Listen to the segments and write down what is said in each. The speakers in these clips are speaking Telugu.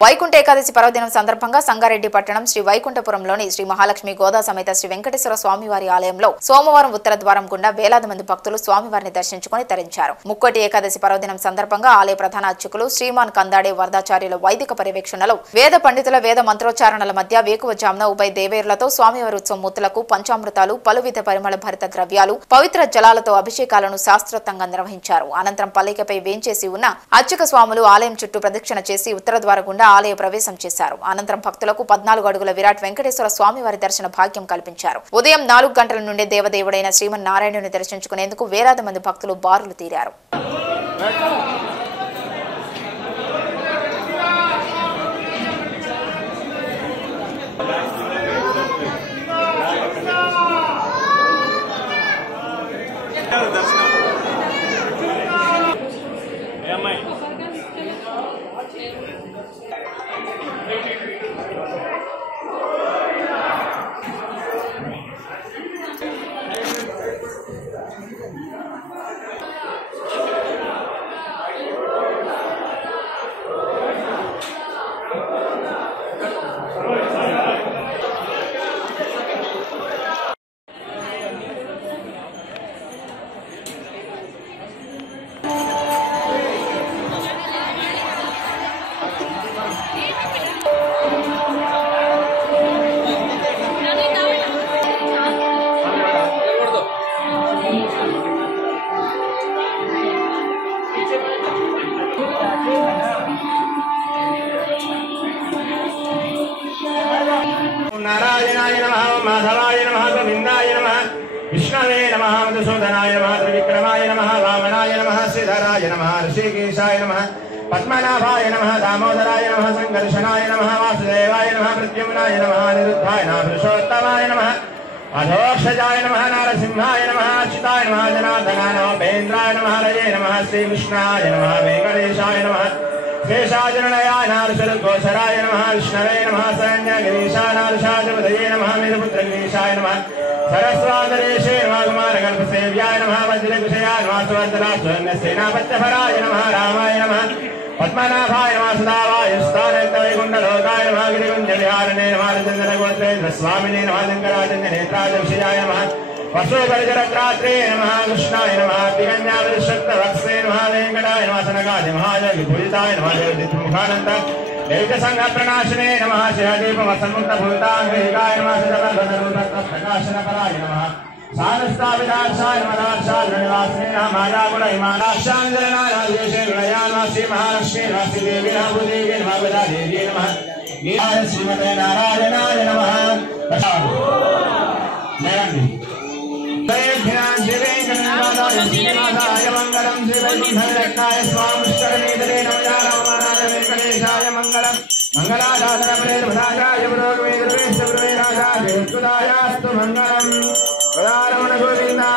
వైకుంఠ ఏకాదశి పర్వదినం సందర్భంగా సంగారెడ్డి పట్టణం శ్రీ వైకుంఠపురంలోని శ్రీ మహాలక్ష్మి గోదా సమేత శ్రీ వెంకటేశ్వర స్వామివారి ఆలయంలో సోమవారం ఉత్తర ద్వారం గుండా వేలాది మంది భక్తులు స్వామివారిని దర్శించుకుని తరించారు. ముక్కోటి ఏకాదశి పర్వదినం సందర్భంగా ఆలయ ప్రధాన అర్చకులు శ్రీమాన్ కందాడే వరదాచార్యుల వైదిక పర్యవేక్షణలో వేద పండితుల వేద మంత్రోచ్చారణల మధ్య వేకువజామున ఉభయ దేవేరులతో స్వామివారి ఉత్సవమూర్తులకు పంచామృతాలు, పలువిధ పరిమళ భరిత ద్రవ్యాలు, పవిత్ర జలాలతో అభిషేకాలను శాస్త్రోక్తంగా నిర్వహించారు. అనంతరం పల్లికపై వేంచేసి ఉన్న అర్చక స్వాములు ఆలయం చుట్టూ ప్రదక్షిణ చేసి ఉత్తర ద్వార గుండా ఆలయ ప్రవేశం చేశారు. అనంతరం భక్తులకు 14 అడుగుల విరాట్ వెంకటేశ్వర స్వామివారి దర్శన భాగ్యం కల్పించారు. ఉదయం 4 గంటల నుండి దేవదేవుడైన శ్రీమన్నారాయణుని దర్శించుకునేందుకు వేలాది మంది భక్తులు బారులు తీరారు. नारायणाय नमः, माधवाय नमः, गोविंदाय नमः, विष्णवे नमः, मधुसूदनाय नमः, त्रिविक्रमाय नमः, वामनाय नमः, श्रीधराय नमः, ऋषिकेशाय नमः, पद्मनाभाय नमः, दामोदराय नमः, संकर्षणाय नमः, वासुदेवाय नमः, प्रद्युम्नाय नमः, अनिरुद्धाय नमः, पुरुषोत्तमाय नमः, अधोक्षजाय नमः, नारसिंहाय नमः, अच्युताय नमः, जनार्दनाय नमः, महेन्द्राय नमः, हरये नमः, श्रीकृष्णाय नमः, वेंकटेशाय नमः, शेषाजनयाय नारशरघोषराय नमः, विष्णवे नमः, शरण्यगिरीशाय नारशाजपदये नमः, मेरुपुत्रगिरीशाय नमः, सरस्वादरेशे नमः, कुमारगल्पसेव्याय नमः, वज्रकुशयाय नमः, सुवर्धनास्वर्णसेनापत्यभराय नमः, रामाय नमः, पद्मनाभाय नमः, सदावाय स्थानैकुण्डलोकाय नमः, गिरिकुञ्जविहारिणे नमः, रजन्द्रगोत्रेन्द्रस्वामिने नमः, शङ्कराचार्यनेत्राजविषयाय नमः, वसुबलिजरत्रात्रे नमः, कृष्णाय नमः, दिगञ्जावलिशक्तवत्से नमः, वेङ्कटाय नमः, सनकाय महाजविभूषिताय नमः, जगदीशमुखानन्द दैत्यसङ्घप्रणाशिने नमः, शिवदीपवसन्मुक्तभूताङ्गैकाय नमः, प्रकाशनपराय नमः, सारस्ताविदार्शाय नमः, दार्शालनिवासिने नमः, मालागुणहिमानाक्षाञ्जलनारायणेशे विलयान् नमः, श्रीमहालक्ष्मी नमः, श्रीदेवी नमः, भूदेवी नमः, गदादेवी नमः, गीताय श्रीमते नारायणाय नमः. मंगलम श्रीवैकुंठरत्नाय स्वामिष्टनेतरे नमः वेंकटेशाय मंगलम मंगलादातन प्रेरभराजाय पुरोगमेन्द्रेश्वरवेराजाय उत्तरायास्तु मंगलम रमण गोविंदा.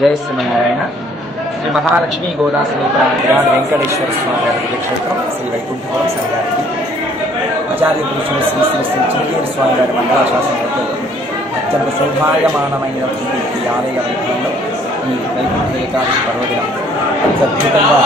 జై శ్రీమన్నారాయణ. శ్రీ మహాలక్ష్మి గోదా సమీప వెంకటేశ్వర స్వామి వారి దివ్యక్షేత్రం శ్రీ వైకుంఠపురం సంగారెడ్డి. ఆచార్య పురుషులు శ్రీ శ్రీ శ్రీ చిన్నగేరి స్వామి వారి మంగళాశాసనంతో అత్యంత శోభాయమానమైనటువంటి ఈ ఆలయ వైభవంలో ఈ వైకుంఠ ఏకాదశి పర్వదినం అత్యద్భుతంగా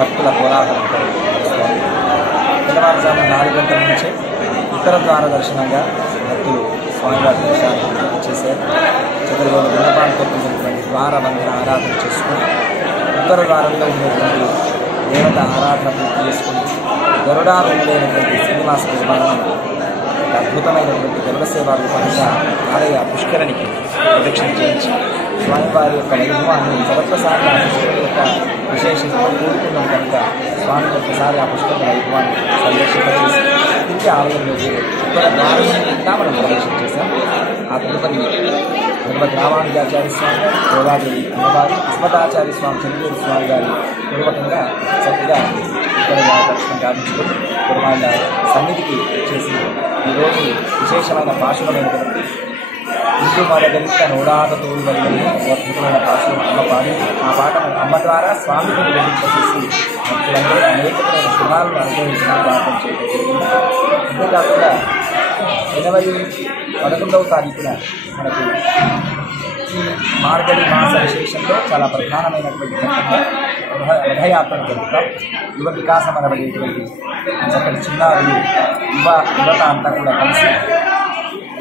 భక్తుల కోలాహలంతో నడుస్తోంది. తెల్లవారుజామున 4 గంటల నుంచే ఉత్తర ద్వార దర్శనంగా భక్తులు స్వామివారి దర్శనాన్ని చేశారు. చతుర్వేద విన్నపాలతో కూడినటువంటి ద్వార బంధన ఆరాధన చేసుకుని ఉత్తర ద్వారంలో ఉండేటువంటి దేవత ఆరాధన పూర్తి చేసుకుని గరుడారూఢుడైనటువంటి శ్రీనివాస నిర్మాణం అద్భుతమైనటువంటి గరుడ సేవా రూపంగా ఆలయ పుష్కరణికి ప్రదక్షిణ చేయించి స్వామివారి యొక్క వైభవాన్ని మొదటిసారి ఆ పుష్కరణ యొక్క విశేషంగా కోరుకున్నాం కనుక స్వామి ఒక్కసారి ఆ పుష్కరణ వైభవాన్ని సందర్శింపచేసి తిరిగి ఆలయంలోకి ఉత్తర ద్వారం అంతా మనం ప్రదక్షిణ చేశాం. ఆ తదుపరి భగవద్ రామానుజాచార్య స్వామి గోదాదేవి అమ్మవారి అస్మదాచార్య స్వామి చంద్రేశ్వర స్వామి గారి పూర్వకంగా చక్కగా ఇక్కడ దర్శనం గావించుకొని వాళ్ళ సన్నిధికి చేసి ఈరోజు విశేషమైన భాషణమైనటువంటి ఇందు మరగలిత నోడాత తోడు వల్ల అద్భుతమైన భాషను అమ్మ పాడి ఆ పాటను అమ్మ ద్వారా స్వామికి వినిపించేసి భక్తులందరూ అనేకమైన శుభాలను అనుభవించిన ప్రార్థన చేయడం జరిగింది. అంతేకాకుండా జనవరి 11వ తారీఖున మనకు ఈ మార్గడి మాస విశేషంలో చాలా ప్రధానమైనటువంటి రథయాత్రను జరుపుతాం. యువ వికాసం అనబడేటువంటి చక్కటి చిన్నారులు యువత అంతా కూడా కలిసి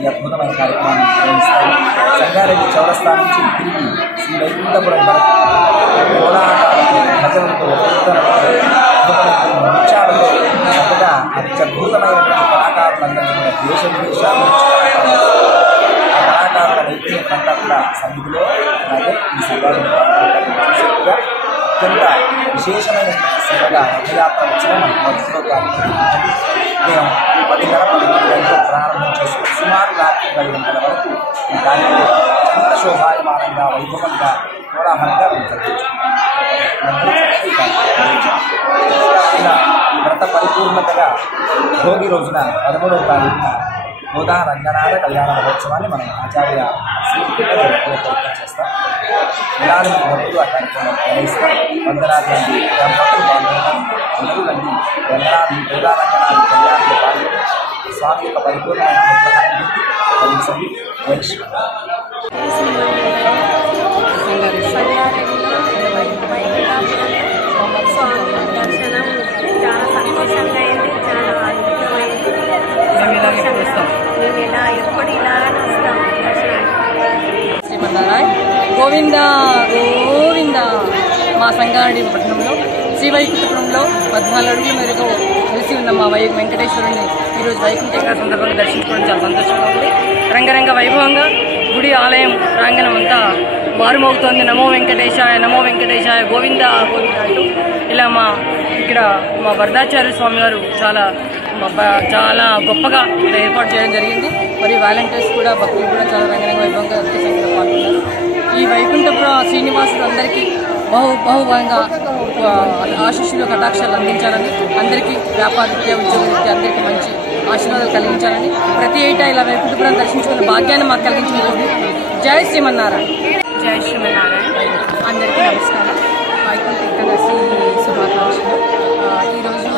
ఈ అద్భుతమైన కార్యక్రమాన్ని నిర్వహిస్తారు. సంగారెడ్డి చౌరస్తా నుంచి తిరిగి శ్రీ వైకుంఠపురం వరకు కోలాటాలతో భజనలతో నృత్యాలతో చక్కగా అత్యద్భుతమైనటువంటి కళాకారులందరినీ కూడా దేశ విదేశాల నుంచి ఆ కళాకారుల నైపుణ్యతంతా కూడా సన్నిధిలో అలాగే ఈ సంగారెడ్డి చేసేట్టుగా అత్యంత విశేషమైన సేవగా రథయాత్ర వచ్చిన మన 10వ తారీఖు ఉదయం 10:15 ప్రారంభం చేసి సుమారు రాత్రి 10 గంటల వరకు ఈ కార్యక్రమం అత్యంత శోభాయమానంగా వైభవంగా కోలాహలంగా ఈ వ్రత పరిపూర్ణతగా భోగి రోజున 13వ తారీఖున గోదా రంగనాథ కళ్యాణ మహోత్సవాన్ని మనం ఆచార్య శ్రీకృష్ణ ప్రయత్నం చేస్తాం. ఇలాంటి భక్తులు ఆ కార్యక్రమం నిర్వహిస్తారు. వందలాది మంది దంపతులు పాల్గొంటారు. అందరూ రండి వందలాది గోదా రంగనాథ కళ్యాణంలో పాల్గొని స్వామి యొక్క పరిపూర్ణమైన అనుగ్రహాన్ని కలిగించండి. దర్శనం చాలా సంతోషంగా అయింది. చాలా అద్భుతమైంది. మేము ఇలా ఎప్పుడు ఇలానే వస్తాం దర్శనానికి. శ్రీమన్నారాయణ గోవింద గోవింద. మా సంగారెడ్డి పట్టణంలో శ్రీ వైకుంఠపురంలో 14 అడుగుల మేరకు కలిసి ఉన్న మా వెంకటేశ్వరుని ఈరోజు వైకుంఠ ఏకాదశి సందర్భంగా దర్శించుకోవడం చాలా సంతోషంగా ఉంది. రంగరంగ వైభవంగా గుడి ఆలయం ప్రాంగణం అంతా మారుమోగుతోంది. నమో వెంకటేశాయ నమో వెంకటేశాయ గోవింద గోవింద అంటూ ఇలా ఇక్కడ మా వరదాచార్య స్వామి వారు చాలా గొప్పగా ఏర్పాటు చేయడం జరిగింది. మరియు వాలంటీర్స్ కూడా భక్తులు కూడా చాలా రంగరంగ వైభవంగా సంఖ్యలో పాల్గొన్నారు. ఈ వైకుంఠపురం శ్రీనివాసుడు అందరికీ బహుభంగా ఆశీస్సులు కటాక్షాలు అందించాలని, అందరికీ వ్యాపార రీత్యా ఉద్యోగరీత్యా అందరికీ మంచి ఆశీర్వాదాలు కలిగించాలని, ప్రతి ఏటా ఇలా వైకుంఠపురం దర్శించుకునే భాగ్యాన్ని మాకు కలిగించుకోండి. జై శ్రీమన్నారాయణ. జై శ్రీమన్నారాయణ. అందరికీ నమస్కారం. వైకుంఠ ఏకాదశి శుభాకాంక్షలు. ఈరోజు